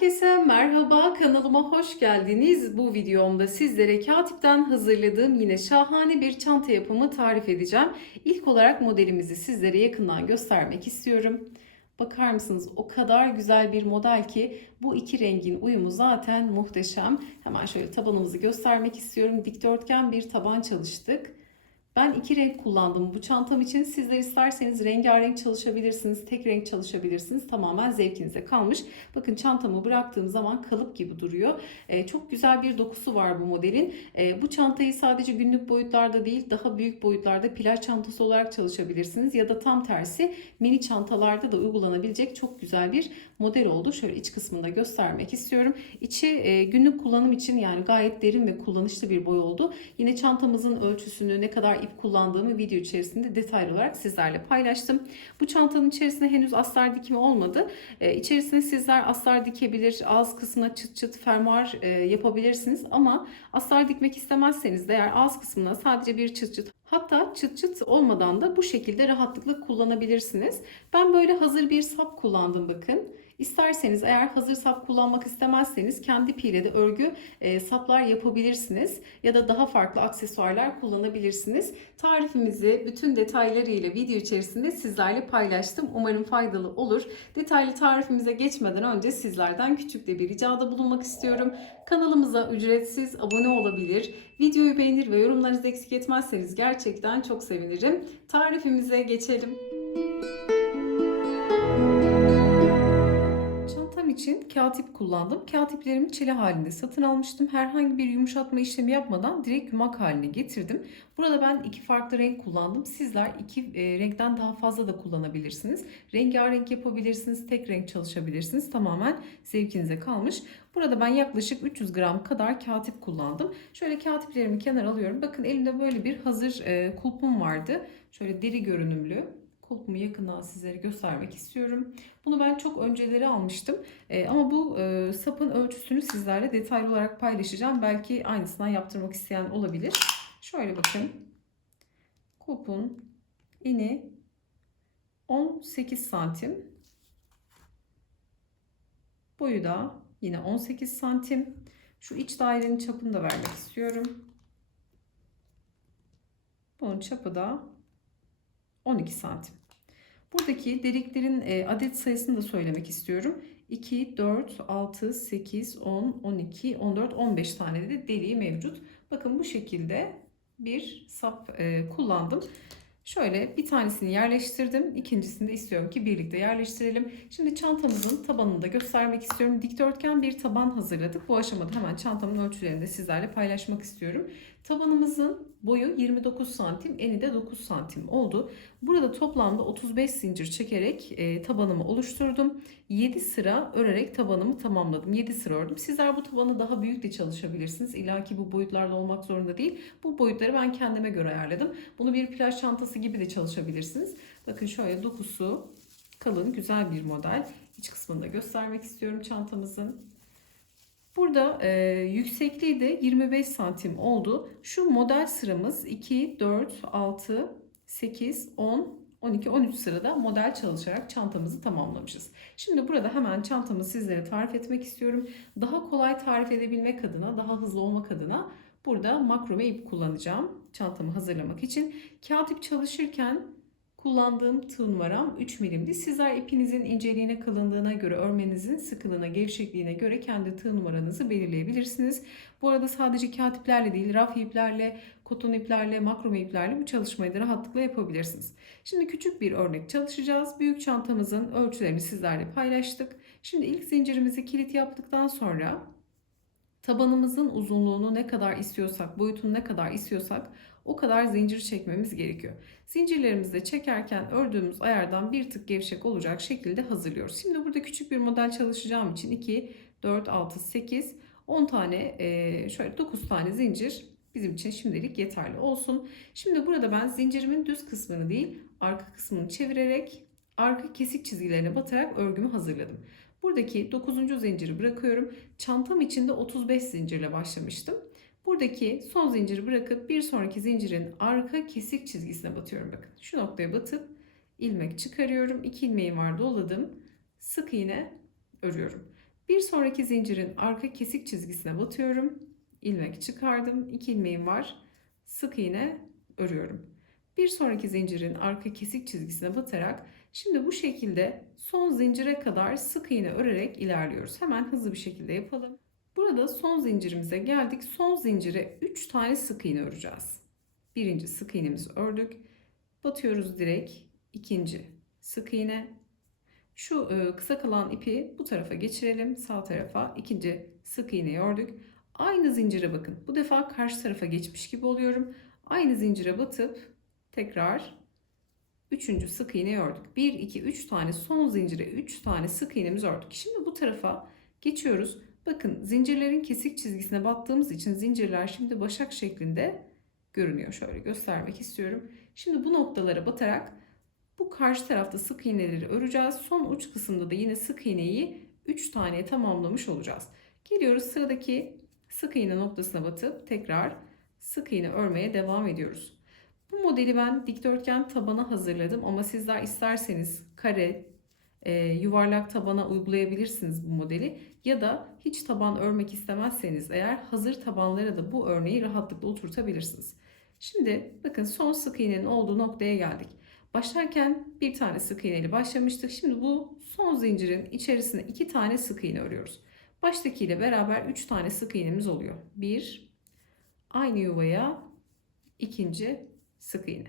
Herkese merhaba kanalıma hoş geldiniz. Bu videomda sizlere Katip'ten hazırladığım yine şahane bir çanta yapımı tarif edeceğim. İlk olarak modelimizi sizlere yakından göstermek istiyorum. Bakar mısınız o kadar güzel bir model ki bu iki rengin uyumu zaten muhteşem. Hemen şöyle tabanımızı göstermek istiyorum. Dikdörtgen bir taban çalıştık. Ben iki renk kullandım bu çantam için. Sizler isterseniz rengarenk çalışabilirsiniz, tek renk çalışabilirsiniz. Tamamen zevkinize kalmış. Bakın çantamı bıraktığım zaman kalıp gibi duruyor. Ee, çok güzel bir dokusu var bu modelin. Ee, bu çantayı sadece günlük boyutlarda değil, daha büyük boyutlarda plaj çantası olarak çalışabilirsiniz. Ya da tam tersi mini çantalarda da uygulanabilecek çok güzel bir model oldu. Şöyle iç kısmında göstermek istiyorum. İçi e, günlük kullanım için yani gayet derin ve kullanışlı bir boy oldu. Yine çantamızın ölçüsünü, ne kadar ip kullandığımı video içerisinde detaylı olarak sizlerle paylaştım. Bu çantanın içerisinde henüz astar dikimi olmadı. Ee, içerisine sizler astar dikebilir, ağız kısmına çıt çıt fermuar e, yapabilirsiniz ama astar dikmek istemezseniz de eğer ağız kısmına sadece bir çıt çıt Hatta çıt çıt olmadan da bu şekilde rahatlıkla kullanabilirsiniz. Ben böyle hazır bir sap kullandım bakın. İsterseniz eğer hazır sap kullanmak istemezseniz kendi ipiyle de örgü e, saplar yapabilirsiniz. Ya da daha farklı aksesuarlar kullanabilirsiniz. Tarifimizi bütün detaylarıyla video içerisinde sizlerle paylaştım. Umarım faydalı olur. Detaylı tarifimize geçmeden önce sizlerden küçük de bir ricada bulunmak istiyorum. Kanalımıza ücretsiz abone olabilir, videoyu beğenir ve yorumlarınızı eksik etmezseniz gerçekten çok sevinirim. Tarifimize geçelim. İçin kağıt kullandım. Kağıt iplerimi çile halinde satın almıştım. Herhangi bir yumuşatma işlemi yapmadan direkt yumak haline getirdim. Burada ben iki farklı renk kullandım. Sizler iki e, renkten daha fazla da kullanabilirsiniz. Rengarenk yapabilirsiniz, tek renk çalışabilirsiniz. Tamamen zevkinize kalmış. Burada ben yaklaşık 300 gram kadar katip kullandım. Şöyle katiplerimi kenara alıyorum. Bakın elimde böyle bir hazır e, kulpum vardı. Şöyle deri görünümlü kulpumu yakından sizlere göstermek istiyorum. Bunu ben çok önceleri almıştım. E, ama bu e, sapın ölçüsünü sizlerle detaylı olarak paylaşacağım. Belki aynısından yaptırmak isteyen olabilir. Şöyle bakın. Kulpun eni 18 santim. Boyu da yine 18 santim. Şu iç dairenin çapını da vermek istiyorum. Bunun çapı da 12 santim. Buradaki deliklerin e, adet sayısını da söylemek istiyorum. 2, 4, 6, 8, 10, 12, 14, 15 tane de deliği mevcut. Bakın bu şekilde bir sap e, kullandım. Şöyle bir tanesini yerleştirdim. İkincisini de istiyorum ki birlikte yerleştirelim. Şimdi çantamızın tabanını da göstermek istiyorum. Dikdörtgen bir taban hazırladık. Bu aşamada hemen çantamın ölçülerini de sizlerle paylaşmak istiyorum. Tabanımızın boyu 29 santim, eni de 9 santim oldu. Burada toplamda 35 zincir çekerek e, tabanımı oluşturdum. 7 sıra örerek tabanımı tamamladım. 7 sıra ördüm. Sizler bu tabanı daha büyük de çalışabilirsiniz. İlla ki bu boyutlarda olmak zorunda değil. Bu boyutları ben kendime göre ayarladım. Bunu bir plaj çantası gibi de çalışabilirsiniz. Bakın şöyle dokusu kalın güzel bir model. İç kısmını da göstermek istiyorum çantamızın. Burada e, yüksekliği de 25 santim oldu. Şu model sıramız 2, 4, 6, 8, 10, 12, 13 sırada model çalışarak çantamızı tamamlamışız. Şimdi burada hemen çantamı sizlere tarif etmek istiyorum. Daha kolay tarif edebilmek adına, daha hızlı olmak adına burada makrome ip kullanacağım. Çantamı hazırlamak için. Kağıt ip çalışırken Kullandığım tığ numaram 3 milimdi. Sizler ipinizin inceliğine, kalınlığına göre, örmenizin sıkılığına, gevşekliğine göre kendi tığ numaranızı belirleyebilirsiniz. Bu arada sadece kağıt iplerle değil, raf iplerle, koton iplerle, makrome iplerle bu çalışmayı da rahatlıkla yapabilirsiniz. Şimdi küçük bir örnek çalışacağız. Büyük çantamızın ölçülerini sizlerle paylaştık. Şimdi ilk zincirimizi kilit yaptıktan sonra tabanımızın uzunluğunu ne kadar istiyorsak, boyutunu ne kadar istiyorsak o kadar zincir çekmemiz gerekiyor. Zincirlerimizi çekerken ördüğümüz ayardan bir tık gevşek olacak şekilde hazırlıyoruz. Şimdi burada küçük bir model çalışacağım için 2, 4, 6, 8, 10 tane şöyle 9 tane zincir bizim için şimdilik yeterli olsun. Şimdi burada ben zincirimin düz kısmını değil arka kısmını çevirerek arka kesik çizgilerine batarak örgümü hazırladım. Buradaki 9. zinciri bırakıyorum. Çantam içinde 35 zincirle başlamıştım. Buradaki son zinciri bırakıp bir sonraki zincirin arka kesik çizgisine batıyorum. Bakın şu noktaya batıp ilmek çıkarıyorum. İki ilmeğim var doladım. Sık iğne örüyorum. Bir sonraki zincirin arka kesik çizgisine batıyorum. ilmek çıkardım. 2 ilmeğim var. Sık iğne örüyorum. Bir sonraki zincirin arka kesik çizgisine batarak şimdi bu şekilde son zincire kadar sık iğne örerek ilerliyoruz. Hemen hızlı bir şekilde yapalım. Burada son zincirimize geldik. Son zincire 3 tane sık iğne öreceğiz. Birinci sık iğnemizi ördük. Batıyoruz direkt. İkinci sık iğne. Şu e, kısa kalan ipi bu tarafa geçirelim. Sağ tarafa. İkinci sık iğneyi ördük. Aynı zincire bakın. Bu defa karşı tarafa geçmiş gibi oluyorum. Aynı zincire batıp tekrar üçüncü sık iğneyi ördük. 1, 2, 3 tane son zincire 3 tane sık iğnemizi ördük. Şimdi bu tarafa geçiyoruz. Bakın zincirlerin kesik çizgisine battığımız için zincirler şimdi başak şeklinde görünüyor. Şöyle göstermek istiyorum. Şimdi bu noktalara batarak bu karşı tarafta sık iğneleri öreceğiz. Son uç kısımda da yine sık iğneyi 3 tane tamamlamış olacağız. Geliyoruz sıradaki sık iğne noktasına batıp tekrar sık iğne örmeye devam ediyoruz. Bu modeli ben dikdörtgen tabana hazırladım ama sizler isterseniz kare, e, yuvarlak tabana uygulayabilirsiniz bu modeli. Ya da hiç taban örmek istemezseniz eğer hazır tabanlara da bu örneği rahatlıkla oturtabilirsiniz. Şimdi bakın son sık iğnenin olduğu noktaya geldik. Başlarken bir tane sık iğneyle başlamıştık. Şimdi bu son zincirin içerisine iki tane sık iğne örüyoruz. Baştakiyle beraber üç tane sık iğnemiz oluyor. Bir, aynı yuvaya ikinci sık iğne.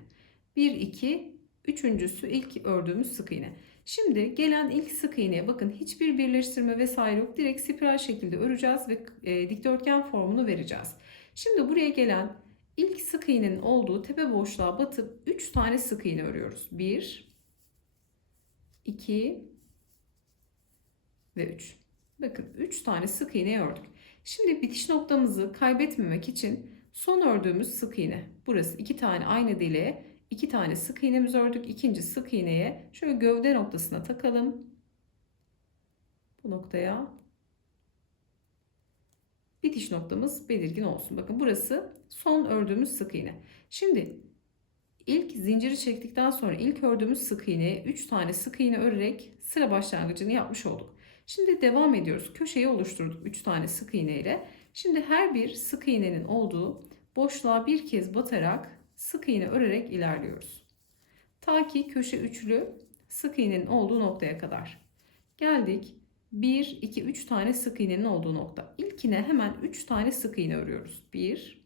Bir, iki, üçüncüsü ilk ördüğümüz sık iğne. Şimdi gelen ilk sık iğneye bakın hiçbir birleştirme vesaire yok. Direkt spiral şekilde öreceğiz ve e, dikdörtgen formunu vereceğiz. Şimdi buraya gelen ilk sık iğnenin olduğu tepe boşluğa batıp 3 tane sık iğne örüyoruz. 1 2 ve 3. Bakın 3 tane sık iğne ördük. Şimdi bitiş noktamızı kaybetmemek için son ördüğümüz sık iğne. Burası 2 tane aynı deliğe 2 tane sık iğnemizi ördük. İkinci sık iğneye şöyle gövde noktasına takalım. Bu noktaya bitiş noktamız belirgin olsun. Bakın burası son ördüğümüz sık iğne. Şimdi ilk zinciri çektikten sonra ilk ördüğümüz sık iğneye 3 tane sık iğne örerek sıra başlangıcını yapmış olduk. Şimdi devam ediyoruz. Köşeyi oluşturduk 3 tane sık iğne ile. Şimdi her bir sık iğnenin olduğu boşluğa bir kez batarak sık iğne örerek ilerliyoruz. Ta ki köşe üçlü sık iğnenin olduğu noktaya kadar. Geldik. 1, 2, 3 tane sık iğnenin olduğu nokta. İlkine hemen 3 tane sık iğne örüyoruz. 1,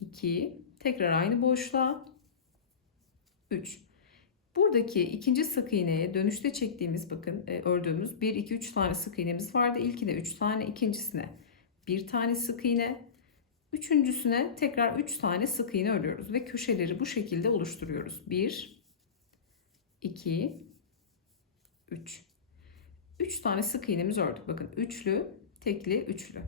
2, tekrar aynı boşluğa, 3. Buradaki ikinci sık iğneye dönüşte çektiğimiz bakın e, ördüğümüz 1, 2, 3 tane sık iğnemiz vardı. İlkine 3 tane, ikincisine 1 tane sık iğne, üçüncüsüne tekrar 3 tane sık iğne örüyoruz ve köşeleri bu şekilde oluşturuyoruz. 1, 2, 3. 3 tane sık iğnemizi ördük. Bakın üçlü, tekli, üçlü.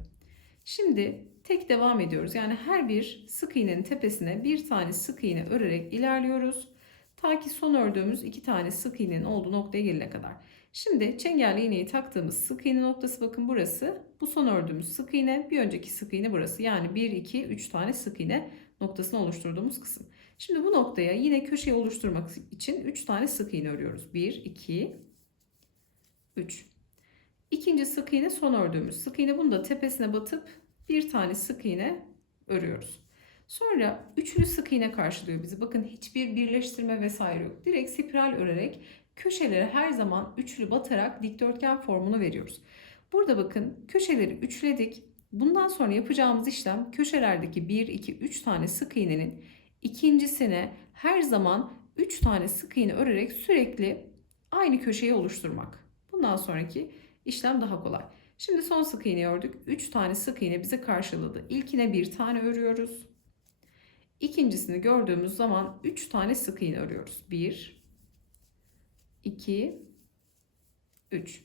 Şimdi tek devam ediyoruz. Yani her bir sık iğnenin tepesine bir tane sık iğne örerek ilerliyoruz. Ta ki son ördüğümüz iki tane sık iğnenin olduğu noktaya gelene kadar. Şimdi çengelli iğneyi taktığımız sık iğne noktası bakın burası. Bu son ördüğümüz sık iğne, bir önceki sık iğne burası. Yani 1, 2, 3 tane sık iğne noktasını oluşturduğumuz kısım. Şimdi bu noktaya yine köşeyi oluşturmak için 3 tane sık iğne örüyoruz. 1, 2, 3. İkinci sık iğne son ördüğümüz sık iğne. Bunu da tepesine batıp bir tane sık iğne örüyoruz. Sonra üçlü sık iğne karşılıyor bizi. Bakın hiçbir birleştirme vesaire yok. Direkt spiral örerek köşelere her zaman üçlü batarak dikdörtgen formunu veriyoruz. Burada bakın köşeleri üçledik. Bundan sonra yapacağımız işlem köşelerdeki 1, 2, 3 tane sık iğnenin ikincisine her zaman 3 tane sık iğne örerek sürekli aynı köşeyi oluşturmak. Bundan sonraki işlem daha kolay. Şimdi son sık iğne ördük. 3 tane sık iğne bize karşıladı. İlkine bir tane örüyoruz. İkincisini gördüğümüz zaman 3 tane sık iğne örüyoruz. 1 2 3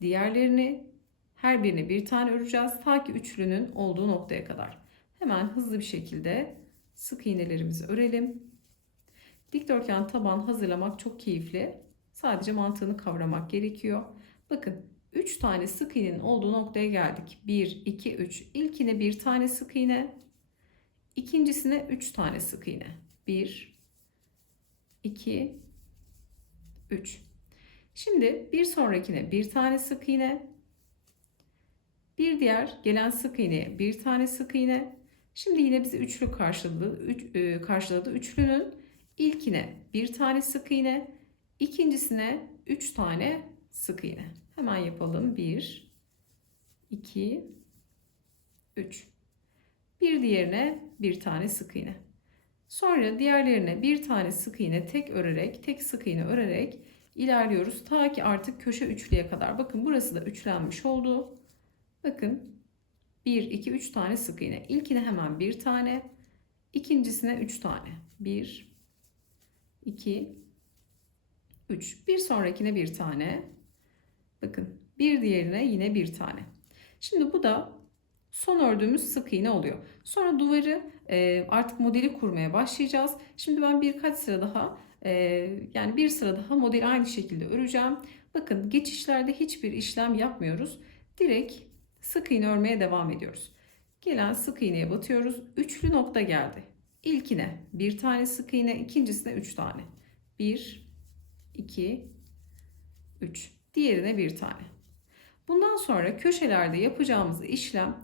Diğerlerini her birine bir tane öreceğiz ta ki üçlünün olduğu noktaya kadar. Hemen hızlı bir şekilde sık iğnelerimizi örelim. Dikdörtgen taban hazırlamak çok keyifli. Sadece mantığını kavramak gerekiyor. Bakın 3 tane sık iğnenin olduğu noktaya geldik. 1, 2, 3. İlkine bir tane sık iğne. İkincisine 3 tane sık iğne. 1, 2, 3. Şimdi bir sonrakine bir tane sık iğne, bir diğer gelen sık iğneye bir tane sık iğne. Şimdi yine bizi üçlü karşıladı. Üç, e, karşıladı. Üçlünün ilkine bir tane sık iğne, ikincisine üç tane sık iğne. Hemen yapalım. Bir, iki, üç. Bir diğerine bir tane sık iğne. Sonra diğerlerine bir tane sık iğne tek örerek, tek sık iğne örerek ilerliyoruz. Ta ki artık köşe üçlüye kadar. Bakın burası da üçlenmiş oldu. Bakın 1, 2, 3 tane sık iğne. İlkine hemen bir tane. ikincisine 3 tane. 1, 2, 3. Bir sonrakine bir tane. Bakın bir diğerine yine bir tane. Şimdi bu da son ördüğümüz sık iğne oluyor. Sonra duvarı artık modeli kurmaya başlayacağız. Şimdi ben birkaç sıra daha yani bir sıra daha modeli aynı şekilde öreceğim. Bakın geçişlerde hiçbir işlem yapmıyoruz. Direkt sık iğne örmeye devam ediyoruz. Gelen sık iğneye batıyoruz. Üçlü nokta geldi. İlkine bir tane sık iğne, ikincisine üç tane. Bir, iki, üç. Diğerine bir tane. Bundan sonra köşelerde yapacağımız işlem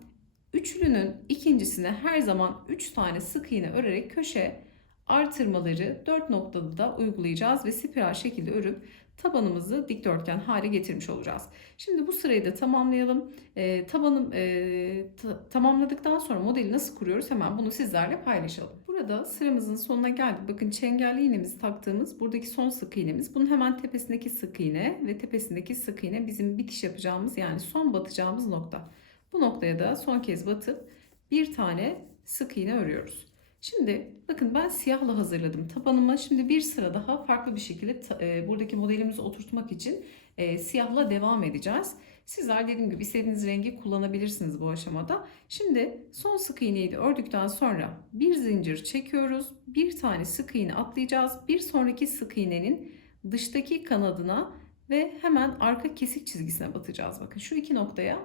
üçlünün ikincisine her zaman üç tane sık iğne örerek köşe artırmaları dört noktada da uygulayacağız ve spiral şekilde örüp tabanımızı dikdörtgen hale getirmiş olacağız. Şimdi bu sırayı da tamamlayalım. E, tabanım e, ta, tamamladıktan sonra modeli nasıl kuruyoruz hemen bunu sizlerle paylaşalım. Burada sıramızın sonuna geldik. Bakın çengelli iğnemizi taktığımız buradaki son sık iğnemiz. Bunun hemen tepesindeki sık iğne ve tepesindeki sık iğne bizim bitiş yapacağımız yani son batacağımız nokta. Bu noktaya da son kez batıp bir tane sık iğne örüyoruz. Şimdi bakın ben siyahla hazırladım tabanıma. Şimdi bir sıra daha farklı bir şekilde e, buradaki modelimizi oturtmak için e, siyahla devam edeceğiz. Sizler dediğim gibi istediğiniz rengi kullanabilirsiniz bu aşamada. Şimdi son sık iğneyi de ördükten sonra bir zincir çekiyoruz. Bir tane sık iğne atlayacağız. Bir sonraki sık iğnenin dıştaki kanadına ve hemen arka kesik çizgisine batacağız. Bakın şu iki noktaya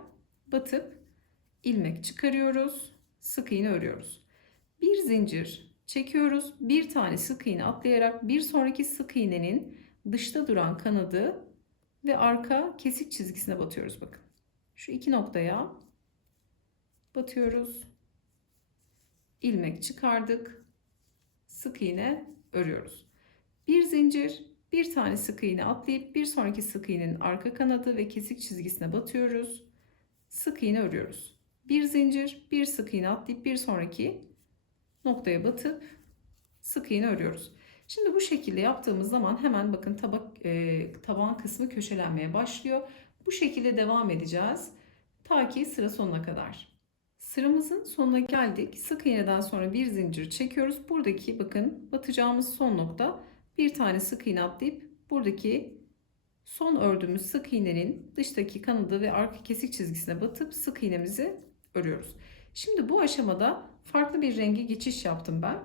batıp ilmek çıkarıyoruz. Sık iğne örüyoruz. Bir zincir çekiyoruz. Bir tane sık iğne atlayarak bir sonraki sık iğnenin dışta duran kanadı ve arka kesik çizgisine batıyoruz bakın. Şu iki noktaya batıyoruz. ilmek çıkardık. Sık iğne örüyoruz. Bir zincir, bir tane sık iğne atlayıp bir sonraki sık iğnenin arka kanadı ve kesik çizgisine batıyoruz. Sık iğne örüyoruz. Bir zincir, bir sık iğne atlayıp bir sonraki noktaya batıp sık iğne örüyoruz. Şimdi bu şekilde yaptığımız zaman hemen bakın tabak e, taban kısmı köşelenmeye başlıyor. Bu şekilde devam edeceğiz. Ta ki sıra sonuna kadar. Sıramızın sonuna geldik. Sık iğneden sonra bir zincir çekiyoruz. Buradaki bakın batacağımız son nokta bir tane sık iğne atlayıp buradaki son ördüğümüz sık iğnenin dıştaki kanadı ve arka kesik çizgisine batıp sık iğnemizi örüyoruz. Şimdi bu aşamada farklı bir rengi geçiş yaptım ben.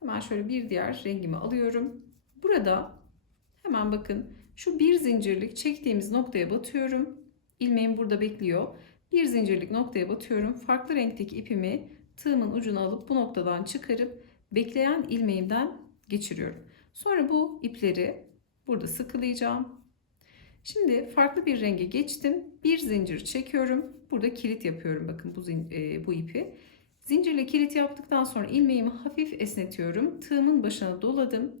Hemen şöyle bir diğer rengimi alıyorum. Burada hemen bakın şu bir zincirlik çektiğimiz noktaya batıyorum. İlmeğim burada bekliyor. Bir zincirlik noktaya batıyorum. Farklı renkteki ipimi tığımın ucuna alıp bu noktadan çıkarıp bekleyen ilmeğimden geçiriyorum. Sonra bu ipleri burada sıkılayacağım. Şimdi farklı bir renge geçtim. Bir zincir çekiyorum. Burada kilit yapıyorum bakın bu, e, bu ipi. Zincirle kilit yaptıktan sonra ilmeğimi hafif esnetiyorum. Tığımın başına doladım.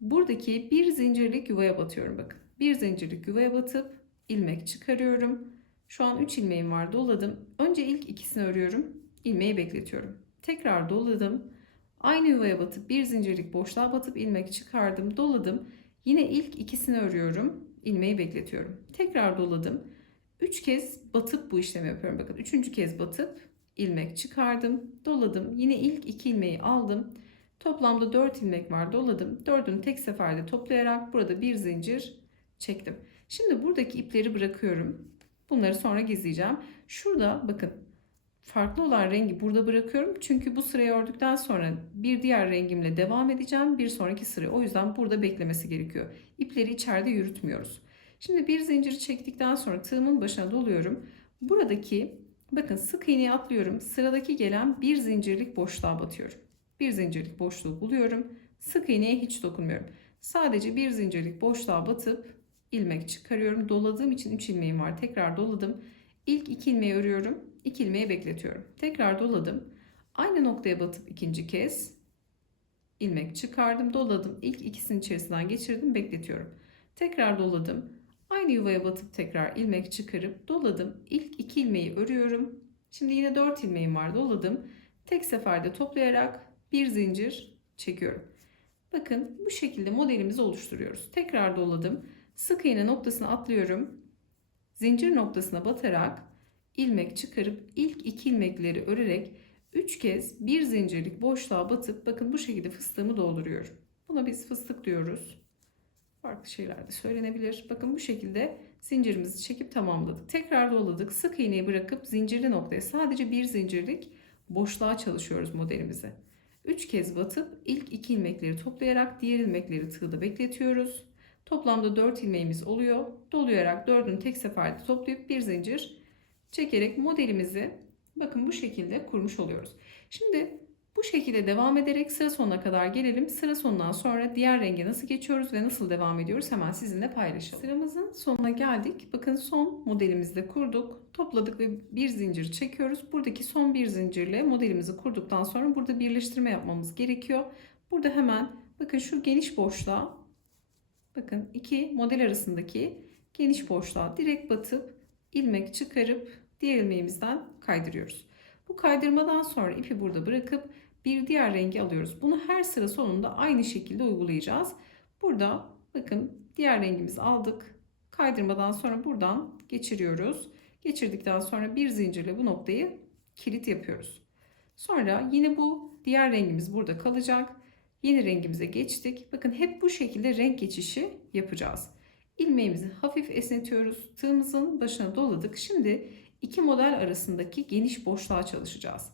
Buradaki bir zincirlik yuvaya batıyorum bakın. Bir zincirlik yuvaya batıp ilmek çıkarıyorum. Şu an 3 ilmeğim var doladım. Önce ilk ikisini örüyorum. ilmeği bekletiyorum. Tekrar doladım. Aynı yuvaya batıp bir zincirlik boşluğa batıp ilmek çıkardım. Doladım. Yine ilk ikisini örüyorum. İlmeği bekletiyorum. Tekrar doladım. 3 kez batıp bu işlemi yapıyorum. Bakın 3. kez batıp ilmek çıkardım, doladım. Yine ilk iki ilmeği aldım. Toplamda 4 ilmek var doladım. Dördünü tek seferde toplayarak burada bir zincir çektim. Şimdi buradaki ipleri bırakıyorum. Bunları sonra gizleyeceğim. Şurada bakın farklı olan rengi burada bırakıyorum. Çünkü bu sırayı ördükten sonra bir diğer rengimle devam edeceğim. Bir sonraki sırayı. O yüzden burada beklemesi gerekiyor. İpleri içeride yürütmüyoruz. Şimdi bir zinciri çektikten sonra tığımın başına doluyorum. Buradaki Bakın sık iğneyi atlıyorum. Sıradaki gelen bir zincirlik boşluğa batıyorum. Bir zincirlik boşluğu buluyorum. Sık iğneye hiç dokunmuyorum. Sadece bir zincirlik boşluğa batıp ilmek çıkarıyorum. Doladığım için 3 ilmeğim var. Tekrar doladım. İlk 2 ilmeği örüyorum. 2 ilmeği bekletiyorum. Tekrar doladım. Aynı noktaya batıp ikinci kez ilmek çıkardım. Doladım. İlk ikisinin içerisinden geçirdim. Bekletiyorum. Tekrar doladım. Aynı yuvaya batıp tekrar ilmek çıkarıp doladım. İlk 2 ilmeği örüyorum. Şimdi yine 4 ilmeğim var. Doladım. Tek seferde toplayarak bir zincir çekiyorum. Bakın bu şekilde modelimizi oluşturuyoruz. Tekrar doladım. Sık iğne noktasına atlıyorum. Zincir noktasına batarak ilmek çıkarıp ilk iki ilmekleri örerek 3 kez bir zincirlik boşluğa batıp bakın bu şekilde fıstığımı dolduruyorum. Buna biz fıstık diyoruz. Farklı şeyler de söylenebilir. Bakın bu şekilde zincirimizi çekip tamamladık. Tekrar doladık. Sık iğneyi bırakıp zincirli noktaya sadece bir zincirlik boşluğa çalışıyoruz modelimizi. 3 kez batıp ilk 2 ilmekleri toplayarak diğer ilmekleri tığda bekletiyoruz. Toplamda 4 ilmeğimiz oluyor. Dolayarak 4'ünü tek seferde toplayıp bir zincir çekerek modelimizi bakın bu şekilde kurmuş oluyoruz. Şimdi bu şekilde devam ederek sıra sonuna kadar gelelim. Sıra sonundan sonra diğer renge nasıl geçiyoruz ve nasıl devam ediyoruz hemen sizinle paylaşalım. Sıramızın sonuna geldik. Bakın son modelimizde kurduk. Topladık ve bir zincir çekiyoruz. Buradaki son bir zincirle modelimizi kurduktan sonra burada birleştirme yapmamız gerekiyor. Burada hemen bakın şu geniş boşluğa bakın iki model arasındaki geniş boşluğa direkt batıp ilmek çıkarıp diğer ilmeğimizden kaydırıyoruz. Bu kaydırmadan sonra ipi burada bırakıp bir diğer rengi alıyoruz. Bunu her sıra sonunda aynı şekilde uygulayacağız. Burada bakın diğer rengimizi aldık. Kaydırmadan sonra buradan geçiriyoruz. Geçirdikten sonra bir zincirle bu noktayı kilit yapıyoruz. Sonra yine bu diğer rengimiz burada kalacak. Yeni rengimize geçtik. Bakın hep bu şekilde renk geçişi yapacağız. İlmeğimizi hafif esnetiyoruz. Tığımızın başına doladık. Şimdi iki model arasındaki geniş boşluğa çalışacağız.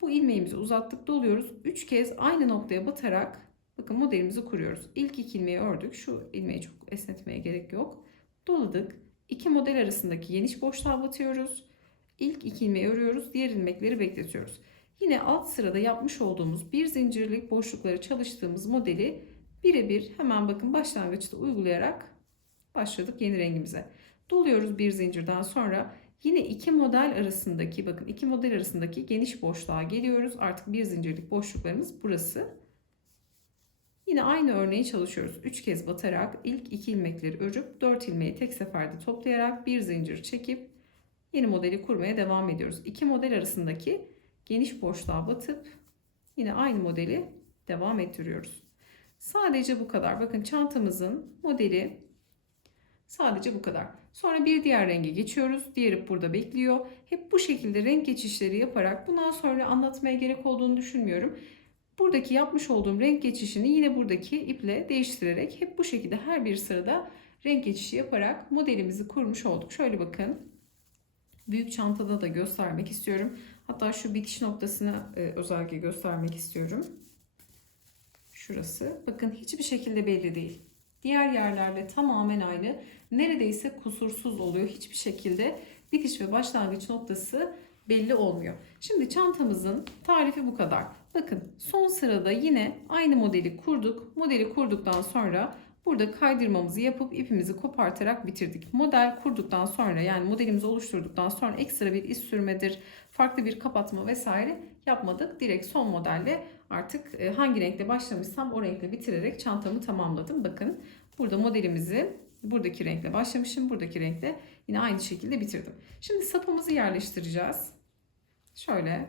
Bu ilmeğimizi uzattık doluyoruz. 3 kez aynı noktaya batarak bakın modelimizi kuruyoruz. İlk iki ilmeği ördük. Şu ilmeği çok esnetmeye gerek yok. Doladık. İki model arasındaki geniş boşluğa batıyoruz. İlk iki ilmeği örüyoruz. Diğer ilmekleri bekletiyoruz. Yine alt sırada yapmış olduğumuz bir zincirlik boşlukları çalıştığımız modeli birebir hemen bakın başlangıçta uygulayarak başladık yeni rengimize. Doluyoruz bir zincirden sonra Yine iki model arasındaki bakın iki model arasındaki geniş boşluğa geliyoruz. Artık bir zincirlik boşluklarımız burası. Yine aynı örneği çalışıyoruz. 3 kez batarak ilk iki ilmekleri örüp 4 ilmeği tek seferde toplayarak bir zincir çekip yeni modeli kurmaya devam ediyoruz. İki model arasındaki geniş boşluğa batıp yine aynı modeli devam ettiriyoruz. Sadece bu kadar. Bakın çantamızın modeli sadece bu kadar. Sonra bir diğer renge geçiyoruz. Diğeri burada bekliyor. Hep bu şekilde renk geçişleri yaparak bundan sonra anlatmaya gerek olduğunu düşünmüyorum. Buradaki yapmış olduğum renk geçişini yine buradaki iple değiştirerek hep bu şekilde her bir sırada renk geçişi yaparak modelimizi kurmuş olduk. Şöyle bakın. Büyük çantada da göstermek istiyorum. Hatta şu bitiş noktasını e, özellikle göstermek istiyorum. Şurası. Bakın hiçbir şekilde belli değil. Diğer yerlerle tamamen aynı. Neredeyse kusursuz oluyor. Hiçbir şekilde bitiş ve başlangıç noktası belli olmuyor. Şimdi çantamızın tarifi bu kadar. Bakın son sırada yine aynı modeli kurduk. Modeli kurduktan sonra burada kaydırmamızı yapıp ipimizi kopartarak bitirdik. Model kurduktan sonra yani modelimizi oluşturduktan sonra ekstra bir iz sürmedir, farklı bir kapatma vesaire yapmadık. Direkt son modelle artık e, hangi renkle başlamışsam o renkle bitirerek çantamı tamamladım. Bakın burada modelimizi buradaki renkle başlamışım. Buradaki renkle yine aynı şekilde bitirdim. Şimdi sapımızı yerleştireceğiz. Şöyle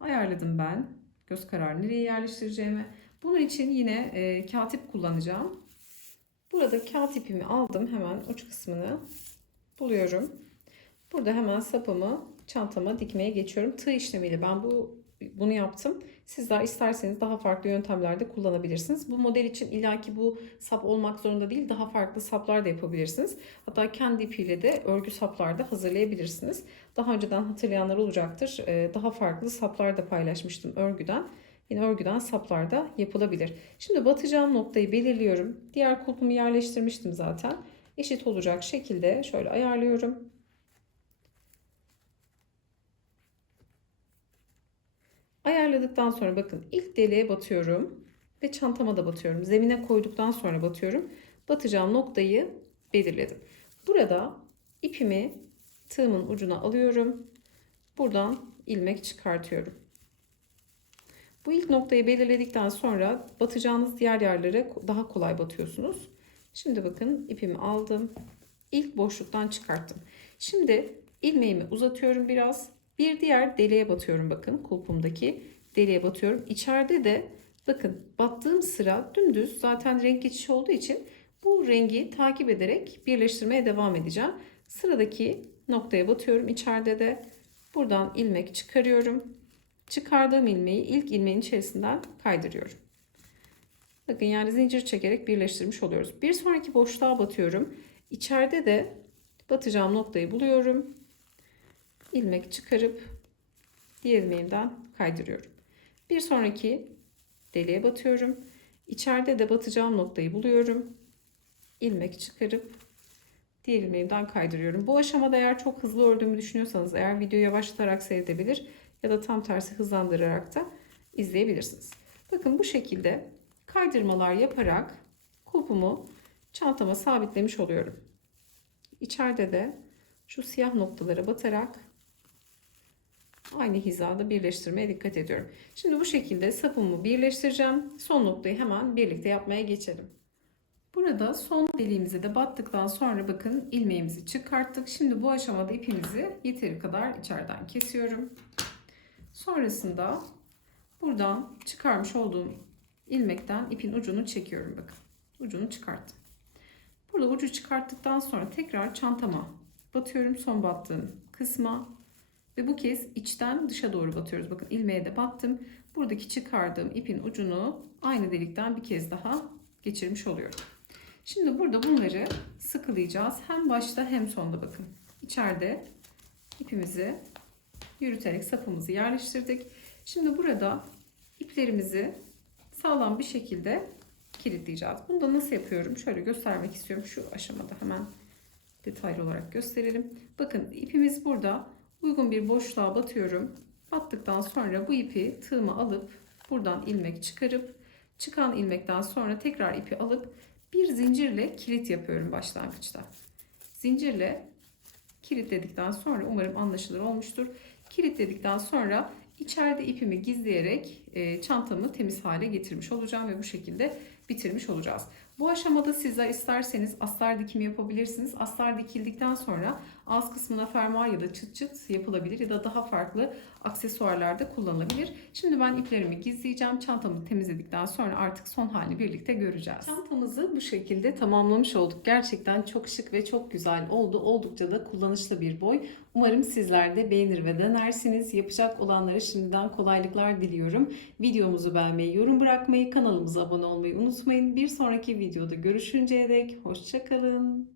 ayarladım ben. Göz kararı nereye yerleştireceğimi. Bunun için yine e, katip kullanacağım. Burada kağıt ipimi aldım. Hemen uç kısmını buluyorum. Burada hemen sapımı çantama dikmeye geçiyorum. Tığ işlemiyle ben bu bunu yaptım. Sizler isterseniz daha farklı yöntemlerde kullanabilirsiniz. Bu model için illaki bu sap olmak zorunda değil. Daha farklı saplar da yapabilirsiniz. Hatta kendi ipiyle de örgü saplar da hazırlayabilirsiniz. Daha önceden hatırlayanlar olacaktır. Ee, daha farklı saplar da paylaşmıştım örgüden. Yine örgüden saplar da yapılabilir. Şimdi batacağım noktayı belirliyorum. Diğer kulpumu yerleştirmiştim zaten. Eşit olacak şekilde şöyle ayarlıyorum. Ayarladıktan sonra bakın ilk deliğe batıyorum ve çantama da batıyorum. Zemine koyduktan sonra batıyorum. batacağım noktayı belirledim. Burada ipimi tığımın ucuna alıyorum. Buradan ilmek çıkartıyorum. Bu ilk noktayı belirledikten sonra batacağınız diğer yerlere daha kolay batıyorsunuz. Şimdi bakın ipimi aldım. İlk boşluktan çıkarttım. Şimdi ilmeğimi uzatıyorum biraz. Bir diğer deliğe batıyorum bakın kulpumdaki deliğe batıyorum. İçeride de bakın battığım sıra dümdüz zaten renk geçişi olduğu için bu rengi takip ederek birleştirmeye devam edeceğim. Sıradaki noktaya batıyorum. İçeride de buradan ilmek çıkarıyorum. Çıkardığım ilmeği ilk ilmeğin içerisinden kaydırıyorum. Bakın yani zincir çekerek birleştirmiş oluyoruz. Bir sonraki boşluğa batıyorum. İçeride de batacağım noktayı buluyorum. İlmek çıkarıp diğer ilmeğimden kaydırıyorum. Bir sonraki deliğe batıyorum. İçeride de batacağım noktayı buluyorum. İlmek çıkarıp diğer ilmeğimden kaydırıyorum. Bu aşamada eğer çok hızlı ördüğümü düşünüyorsanız eğer videoyu yavaşlatarak seyredebilir ya da tam tersi hızlandırarak da izleyebilirsiniz. Bakın bu şekilde kaydırmalar yaparak kulpumu çantama sabitlemiş oluyorum. İçeride de şu siyah noktalara batarak aynı hizada birleştirmeye dikkat ediyorum. Şimdi bu şekilde sapımı birleştireceğim. Son noktayı hemen birlikte yapmaya geçelim. Burada son deliğimize de battıktan sonra bakın ilmeğimizi çıkarttık. Şimdi bu aşamada ipimizi yeteri kadar içeriden kesiyorum. Sonrasında buradan çıkarmış olduğum ilmekten ipin ucunu çekiyorum bakın. Ucunu çıkarttım. Burada ucu çıkarttıktan sonra tekrar çantama batıyorum son battığım kısma ve bu kez içten dışa doğru batıyoruz. Bakın ilmeğe de battım. Buradaki çıkardığım ipin ucunu aynı delikten bir kez daha geçirmiş oluyorum. Şimdi burada bunları sıkılayacağız. Hem başta hem sonda bakın. İçeride ipimizi yürüterek sapımızı yerleştirdik. Şimdi burada iplerimizi sağlam bir şekilde kilitleyeceğiz. Bunu da nasıl yapıyorum? Şöyle göstermek istiyorum. Şu aşamada hemen detaylı olarak gösterelim. Bakın ipimiz burada. Uygun bir boşluğa batıyorum. Battıktan sonra bu ipi tığıma alıp buradan ilmek çıkarıp çıkan ilmekten sonra tekrar ipi alıp bir zincirle kilit yapıyorum başlangıçta. Zincirle kilitledikten sonra umarım anlaşılır olmuştur. Kilitledikten sonra içeride ipimi gizleyerek çantamı temiz hale getirmiş olacağım ve bu şekilde bitirmiş olacağız. Bu aşamada sizler isterseniz astar dikimi yapabilirsiniz. Astar dikildikten sonra ağız kısmına fermuar ya da çıt çıt yapılabilir ya da daha farklı aksesuarlar da kullanılabilir. Şimdi ben iplerimi gizleyeceğim. Çantamı temizledikten sonra artık son halini birlikte göreceğiz. Çantamızı bu şekilde tamamlamış olduk. Gerçekten çok şık ve çok güzel oldu. Oldukça da kullanışlı bir boy. Umarım sizler de beğenir ve denersiniz. Yapacak olanlara şimdiden kolaylıklar diliyorum. Videomuzu beğenmeyi, yorum bırakmayı, kanalımıza abone olmayı unutmayın. Bir sonraki videoda görüşünceye dek hoşçakalın.